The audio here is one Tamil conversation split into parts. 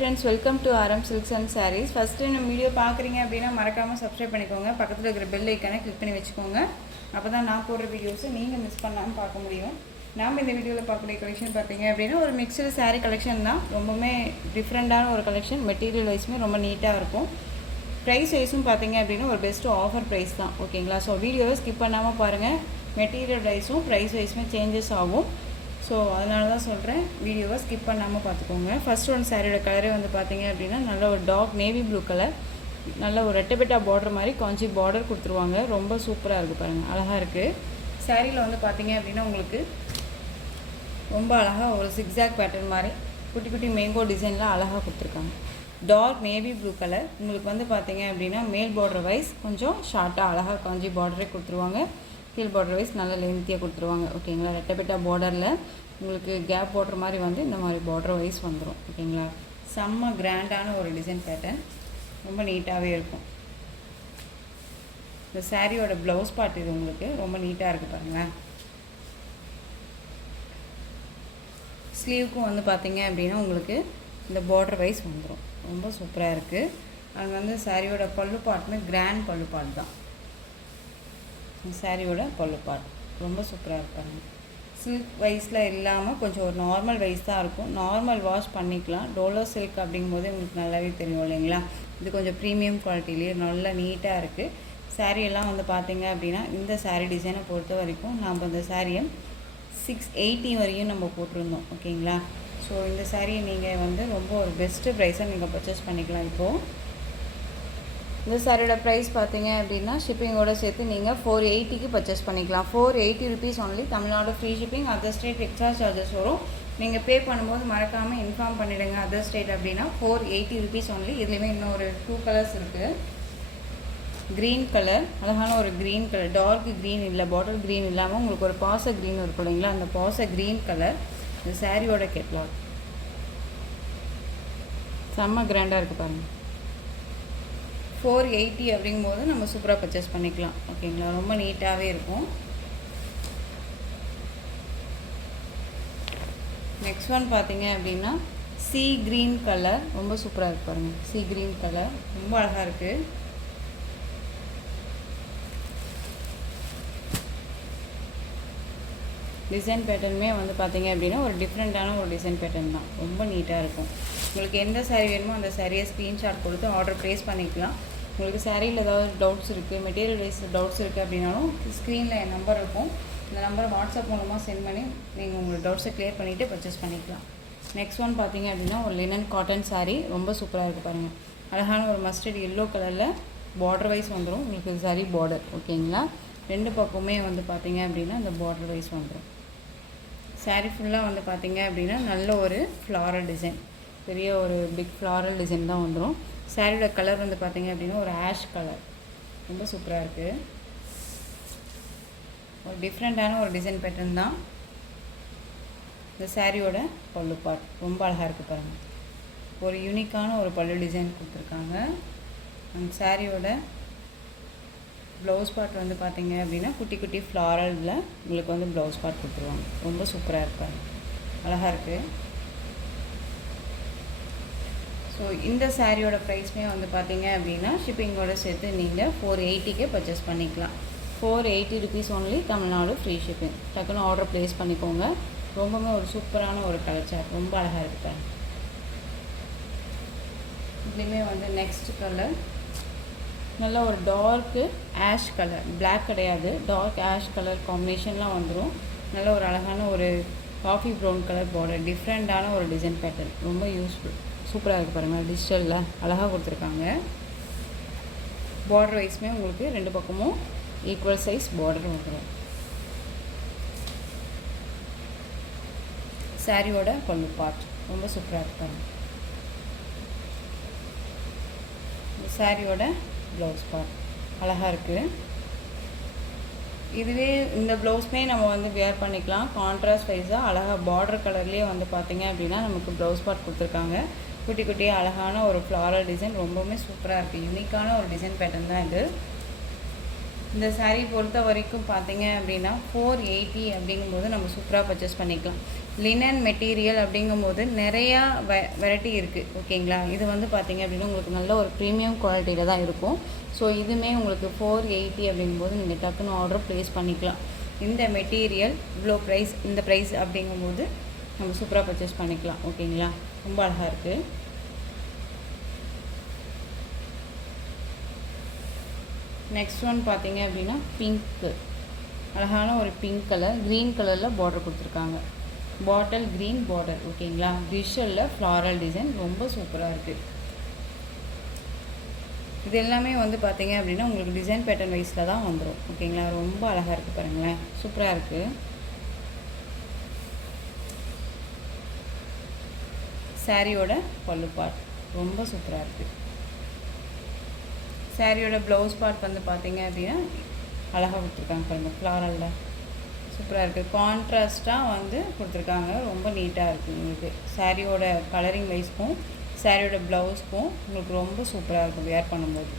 friends, welcome to RM Silks and Sarees. First time இந்த வீடியோ பார்க்குறீங்க அப்படின்னா மறக்காமல் சப்ஸ்கிரைப் பண்ணிக்கோங்க. பக்கத்தில் இருக்கிற பெல் ஐக்கானை கிளிக் பண்ணி வச்சுக்கோங்க. அப்போ தான் நான் போடுற வீடியோஸை நீங்கள் மிஸ் பண்ணாமல் பார்க்க முடியும். நாம் இந்த வீடியோவில் பார்க்கக்கூடிய கலெக்ஷன் பார்த்தீங்க அப்படின்னா ஒரு மிக்சடு சாரீ கலெக்ஷன் தான். ரொம்பவுமே டிஃப்ரெண்ட்டான ஒரு கலெக்ஷன். மெட்டீரியல் வைஸுமே ரொம்ப நீட்டாக இருக்கும். ப்ரைஸ் வைஸும் பார்த்தீங்க அப்படின்னா ஒரு பெஸ்ட்டு ஆஃபர் ப்ரைஸ் தான். ஓகேங்களா? ஸோ வீடியோவை ஸ்கிப் பண்ணாமல் பாருங்கள். மெட்டீரியல் வைஸும் ப்ரைஸ் வைஸுமே சேஞ்சஸ் ஆகும். ஸோ அதனால தான் சொல்கிறேன், வீடியோவை ஸ்கிப் பண்ணாமல் பார்த்துக்கோங்க. ஃபஸ்ட் ஒன் சாரியோட கலரே வந்து பார்த்தீங்க அப்படின்னா நல்ல ஒரு டார்க் நேவி ப்ளூ கலர், நல்ல ஒரு ரெட்டபெட்டா பார்டர் மாதிரி கொஞ்சம் பார்டர் கொடுத்துருவாங்க. ரொம்ப சூப்பராக இருக்குது பாருங்கள், அழகாக இருக்குது. சாரியில் வந்து பார்த்தீங்க அப்படின்னா உங்களுக்கு ரொம்ப அழகாக ஒரு சிக்ஸாக் பேட்டர்ன் மாதிரி குட்டி குட்டி மேங்கோ டிசைனில் அழகாக கொடுத்துருக்காங்க. Dark navy blue colour. உங்களுக்கு வந்து பார்த்தீங்க அப்படின்னா மேல் பார்டர் வைஸ் கொஞ்சம் ஷார்ட்டாக அழகாக காஞ்சி பார்டரே கொடுத்துருவாங்க. கீழ் பார்டர் வைஸ் நல்ல லென்த்தியாக கொடுத்துருவாங்க. ஓகேங்களா? ரெட்டபெட்டா பார்டரில் உங்களுக்கு கேப் பார்டர் மாதிரி வந்து இந்த மாதிரி பார்டர் வைஸ் வந்துடும். ஓகேங்களா? செம்ம கிராண்டான ஒரு டிசைன் பேட்டர்ன், ரொம்ப நீட்டாகவே இருக்கும். இந்த சாரியோட ப்ளவுஸ் பார்ட் இது உங்களுக்கு ரொம்ப நீட்டாக இருக்குது பாருங்களேன். ஸ்லீவுக்கும் வந்து பார்த்தீங்க அப்படின்னா உங்களுக்கு இந்த பார்டர் வைஸ் வந்துடும். ரொம்ப சூப்பராக இருக்குது. அங்கே வந்து சாரியோட பல்லு பார்ட்டுமே கிராண்ட் பல்லு பார்ட் தான். சாரியோட பல்லு பார்ட் ரொம்ப சூப்பராக இருப்பாங்க. சில்க் வைஸில் இல்லாமல் கொஞ்சம் ஒரு நார்மல் வைஸ் தான் இருக்கும். நார்மல் வாஷ் பண்ணிக்கலாம். டோலோ சில்க் அப்படிங்கும்போது உங்களுக்கு நல்லாவே தெரியும் இல்லைங்களா? இது கொஞ்சம் ப்ரீமியம் குவாலிட்டிலேயே நல்லா நீட்டாக இருக்குது. சாரியெல்லாம் வந்து பார்த்தீங்க அப்படின்னா இந்த சாரீ டிசைனை பொறுத்த வரைக்கும் நம்ம இந்த சாரியை 680 வரையும் நம்ம போட்டிருந்தோம். ஓகேங்களா? ஸோ இந்த சாரியை நீங்கள் வந்து ரொம்ப ஒரு பெஸ்ட்டு ப்ரைஸாக நீங்கள் பர்ச்சேஸ் பண்ணிக்கலாம். இப்போது இந்த சாரியோட ப்ரைஸ் பார்த்தீங்க அப்படின்னா ஷிப்பிங்கோடு சேர்த்து நீங்கள் 480க்கு பர்ச்சேஸ் பண்ணிக்கலாம். 480 rupees only. Tamil Nadu free shipping. Other state extra charges வரும். நீங்கள் பே பண்ணும்போது மறக்காமல் இன்ஃபார்ம் பண்ணிவிடுங்க. அதர் ஸ்டேட் அப்படின்னா 480 ருபீஸ் ஒன்லி. இதுலேயுமே இன்னும் ஒரு 2 கலர்ஸ் இருக்குது. க்ரீன் கலர், அழகான ஒரு க்ரீன் கலர், டார்க் க்ரீன் இல்லை, பாட்டில் க்ரீன் இல்லாமல் உங்களுக்கு ஒரு பாச க்ரீன் இருக்கும் இல்லைங்களா? அந்த பாச க்ரீன் கலர் இந்த சாரியோட கேட்லாக் செம்ம கிராண்டாக இருக்குது பாருங்கள். 480 அப்படிங்கும்போது நம்ம சூப்பராக பர்ச்சேஸ் பண்ணிக்கலாம். ஓகேங்களா? ரொம்ப நீட்டாகவே இருக்கும். நெக்ஸ்ட் ஒன் பார்த்தீங்க அப்படின்னா சீ க்ரீன் கலர், ரொம்ப சூப்பராக இருக்கு பாருங்கள். சீ க்ரீன் கலர் ரொம்ப அழகாக இருக்குது. டிசைன் பேட்டர்னுமே வந்து பார்த்தீங்க அப்படின்னா ஒரு டிஃப்ரெண்ட்டான ஒரு டிசைன் பேட்டர்ன் தான். ரொம்ப நீட்டாக இருக்கும். உங்களுக்கு எந்த சாரீ வேணுமோ அந்த சாரியை ஸ்க்ரீன்ஷாட் கொடுத்து ஆர்டர் ப்ளேஸ் பண்ணிக்கலாம். உங்களுக்கு சாரியில் ஏதாவது டவுட்ஸ் இருக்குது, மெட்டீரியல் வைஸ் டவுட்ஸ் இருக்குது அப்படின்னாலும் ஸ்க்ரீனில் என் நம்பர் இருக்கும். இந்த நம்பரை வாட்ஸ்அப் மூலமாக சென்ட் பண்ணி நீங்கள் உங்களோட டவுட்ஸை க்ளியர் பண்ணிவிட்டு பர்ச்சேஸ் பண்ணிக்கலாம். நெக்ஸ்ட் ஒன் பார்த்தீங்க அப்படின்னா ஒரு லினன் காட்டன் சாரீ, ரொம்ப சூப்பராக இருக்குது பாருங்கள். அழகான ஒரு மஸ்டர்ட் எல்லோ கலரில் பார்டர் வைஸ் வந்துடும் உங்களுக்கு சாரீ பார்டர். ஓகேங்களா? ரெண்டு பக்கமே வந்து பார்த்தீங்க அப்படின்னா இந்த பார்டர் வைஸ் வந்துடும். சாரீ ஃபுல்லாக வந்து பார்த்தீங்க அப்படின்னா நல்ல ஒரு ஃப்ளாரல் டிசைன், பெரிய ஒரு பிக் ஃப்ளாரல் டிசைன் தான் வந்துடும். சாரியோட கலர் வந்து பார்த்தீங்க அப்படின்னா ஒரு ஆஷ் கலர், ரொம்ப சூப்பராக இருக்குது. ஒரு டிஃப்ரெண்ட்டான ஒரு டிசைன் பேட்டர்ன் தான். இந்த சாரியோட பல்லு பார்ட் ரொம்ப அழகாக இருக்குது பாருங்கள். ஒரு யூனிக்கான ஒரு பல்லு டிசைன் கொடுத்துருக்காங்க. அந்த சாரியோட ப்ளவுஸ் பார்ட் வந்து பார்த்தீங்க அப்படின்னா குட்டி குட்டி ஃப்ளாரலில் உங்களுக்கு வந்து ப்ளவுஸ் பார்ட் கொடுத்துருவாங்க. ரொம்ப சூப்பராக இருப்பாங்க, அழகாக இருக்குது. ஸோ இந்த சாரியோட ப்ரைஸ்மே வந்து பார்த்தீங்க அப்படின்னா ஷிப்பிங்கோடு சேர்த்து நீங்கள் 480க்கே பர்ச்சேஸ் பண்ணிக்கலாம். 480 rupees only. Tamil Nadu free shipping. டக்குன்னு ஆர்டர் ப்ளேஸ் பண்ணிக்கோங்க. ரொம்பவே ஒரு சூப்பரான ஒரு கலர் சார்ட், ரொம்ப அழகாக இருக்குது. இதுலேயுமே வந்து நெக்ஸ்ட் கலர் நல்ல ஒரு டார்க்கு ஆஷ் கலர், பிளாக் கிடையாது, டார்க் ஆஷ் கலர் காம்பினேஷன்லாம் வந்துடும். நல்ல ஒரு அழகான ஒரு காஃபி ப்ரௌன் கலர் பார்டர், டிஃப்ரெண்ட்டான ஒரு டிசைன் பேட்டர்ன், ரொம்ப யூஸ்ஃபுல், சூப்பராக இருக்குது பாருங்கள். டிஜிட்டலில் அழகாக கொடுத்துருக்காங்க. பார்டர் வைஸுமே உங்களுக்கு ரெண்டு பக்கமும் ஈக்குவல் சைஸ் பார்டர் வந்துடும். சாரியோட பல்லு பார்ட் ரொம்ப சூப்பராக இருக்குது பாருங்கள். சாரியோட ப்ளவுஸ் பார்ட் அழகாக இருக்குது. இதுவே இந்த ப்ளவுஸ்மே நம்ம வந்து வேர் பண்ணிக்கலாம். கான்ட்ராஸ்ட் வைஸாக அழகாக பார்டர் கலர்லேயே வந்து பார்த்திங்க அப்படின்னா நமக்கு ப்ளவுஸ் பார்ட் கொடுத்துருக்காங்க. குட்டி குட்டியாக அழகான ஒரு ஃப்ளாரல் டிசைன், ரொம்பவுமே சூப்பராக இருக்குது. யூனிக்கான ஒரு டிசைன் பேட்டர்ன் தான் இது. இந்த சாரீ பொறுத்த வரைக்கும் பார்த்தீங்க அப்படின்னா 480 அப்படிங்கும்போது நம்ம சூப்பராக பர்ச்சேஸ் பண்ணிக்கலாம். லினன் மெட்டீரியல் அப்படிங்கும்போது நிறையா வெரைட்டி இருக்குது. ஓகேங்களா? இது வந்து பார்த்திங்க அப்படின்னா உங்களுக்கு நல்ல ஒரு ப்ரீமியம் குவாலிட்டியில் தான் இருக்கும். ஸோ இதுவுமே உங்களுக்கு 480 அப்படிங்கும்போது நீங்கள் டக்குன்னு ஆர்டர் ப்ளேஸ் பண்ணிக்கலாம். இந்த மெட்டீரியல் இவ்வளோ ப்ரைஸ், இந்த ப்ரைஸ் அப்படிங்கும்போது நம்ம சூப்பராக பர்ச்சேஸ் பண்ணிக்கலாம். ஓகேங்களா? ரொம்ப அழகாக இருக்குது. நெக்ஸ்ட் ஒன் பார்த்திங்க அப்படின்னா பிங்க்கு, அழகான ஒரு பிங்க் கலர், க்ரீன் கலரில் பார்டர் கொடுத்துருக்காங்க. Bottle green border. ஓகேங்களா? டிஷில் ஃப்ளாரல் டிசைன் ரொம்ப சூப்பராக இருக்குது. இது எல்லாமே வந்து பார்த்திங்க அப்படின்னா உங்களுக்கு டிசைன் பேட்டர்ன் வைஸில் தான் வந்துடும். ஓகேங்களா? ரொம்ப அழகாக இருக்குது பாருங்களேன், சூப்பராக இருக்குது. சாரியோட பல்லு பார்ட் ரொம்ப சூப்பராக இருக்குது. சாரியோட ப்ளவுஸ் பார்ட் வந்து பார்த்திங்க அப்படின்னா அழகாக கொடுத்துருக்காங்க பாருங்கள், ஃப்ளாரலில் சூப்பராக இருக்குது. கான்ட்ராஸ்ட்டாக வந்து கொடுத்துருக்காங்க, ரொம்ப நீட்டாக இருக்குது. உங்களுக்கு சாரியோட கலரிங் வைஸ்க்கும் சாரியோட ப்ளவுஸ்க்கும் உங்களுக்கு ரொம்ப சூப்பராக இருக்கும் வேர் பண்ணும்போது.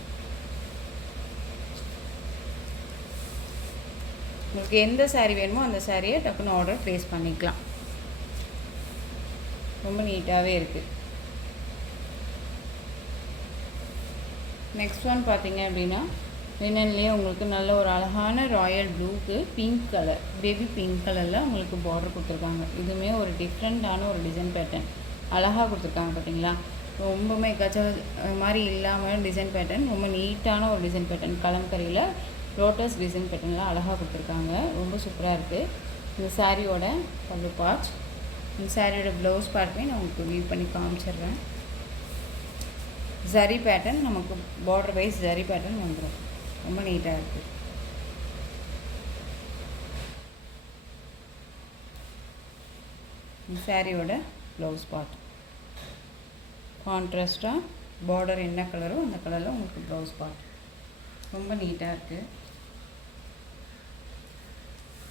உங்களுக்கு எந்த சாரீ வேணுமோ அந்த சாரியை டக்குன்னு ஆர்டர் ப்ளேஸ் பண்ணிக்கலாம். ரொம்ப நீட்டாகவே இருக்குது. நெக்ஸ்ட் ஒன் பார்த்திங்க அப்படின்னா லினன்லேயே உங்களுக்கு நல்ல ஒரு அழகான ராயல் ப்ளூக்கு பிங்க் கலர், பேபி பிங்க் கலரில் உங்களுக்கு பார்டர் கொடுத்துருக்காங்க. இதுவுமே ஒரு டிஃப்ரெண்ட்டான ஒரு டிசைன் பேட்டர்ன் அழகாக கொடுத்துருக்காங்க. பார்த்தீங்களா? ரொம்பவுமே கச்ச மாதிரி இல்லாமல் டிசைன் பேட்டர்ன், ரொம்ப நீட்டான ஒரு டிசைன் பேட்டர்ன். கலம்கரியில் லோட்டஸ் டிசைன் பேட்டர்ன்லாம் அழகாக கொடுத்துருக்காங்க, ரொம்ப சூப்பராக இருக்குது. இந்த சாரியோட பல்லு பார்ட், இந்த சாரியோட ப்ளவுஸ் பார்ட்டுமே நான் உங்களுக்கு வியூ பண்ணி காமிச்சிடுறேன். ஜரி பேட்டர்ன், நமக்கு பார்டர் வைஸ் ஜரி பேட்டர்ன் வந்துடும், ரொம்ப நீட்டாக இருக்குது. இந்த சாரியோட ப்ளவுஸ் பார்ட் கான்ட்ராஸ்ட்டாக பார்டர் என்ன கலரோ அந்த கலரில் உங்களுக்கு ப்ளவுஸ் பார்ட் ரொம்ப நீட்டாக இருக்குது.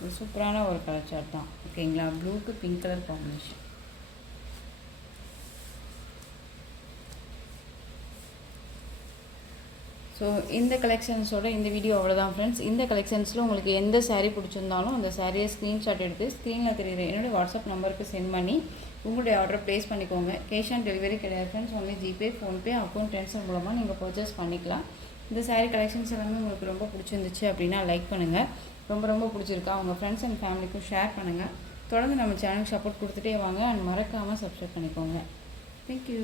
ஒரு சூப்பரான ஒரு கலர் சார்ட் தான். ஓகேங்களா? ப்ளூக்கு பிங்க் கலர் காம்பினேஷன். ஸோ இந்த கலெக்ஷன்ஸோட இந்த வீடியோ அவ்வளோதான் ஃப்ரெண்ட்ஸ். இந்த கலெக்ஷன்ஸில் உங்களுக்கு எந்த சாரீ பிடிச்சிருந்தாலும் அந்த சாரியை ஸ்க்ரீன்ஷாட் எடுத்து ஸ்க்ரீனில் தெரியுற என்னோடய வாட்ஸ்அப் நம்பருக்கு சென்ட் பண்ணி உங்களுடைய ஆர்டர் ப்ளேஸ் பண்ணிக்கோங்க. கேஷ் ஆன் டெலிவரி கிடையாது friends, only GPay, PhonePe, account transfer மூலமாக நீங்கள் பர்ச்சேஸ் பண்ணிக்கலாம். இந்த சாரீ கலெக்ஷன்ஸ் எல்லாமே உங்களுக்கு ரொம்ப பிடிச்சிருந்துச்சு அப்படின்னா லைக் பண்ணுங்கள். ரொம்ப பிடிச்சிருக்கா உங்கள் ஃப்ரெண்ட்ஸ் அண்ட் ஃபேமிலிக்கும் ஷேர் பண்ணுங்கள். தொடர்ந்து நம்ம சேனலுக்கு சப்போர்ட் கொடுத்துட்டே வாங்க அண்ட் மறக்காமல் சப்ஸ்கிரைப் பண்ணிக்கோங்க. தேங்க்யூ.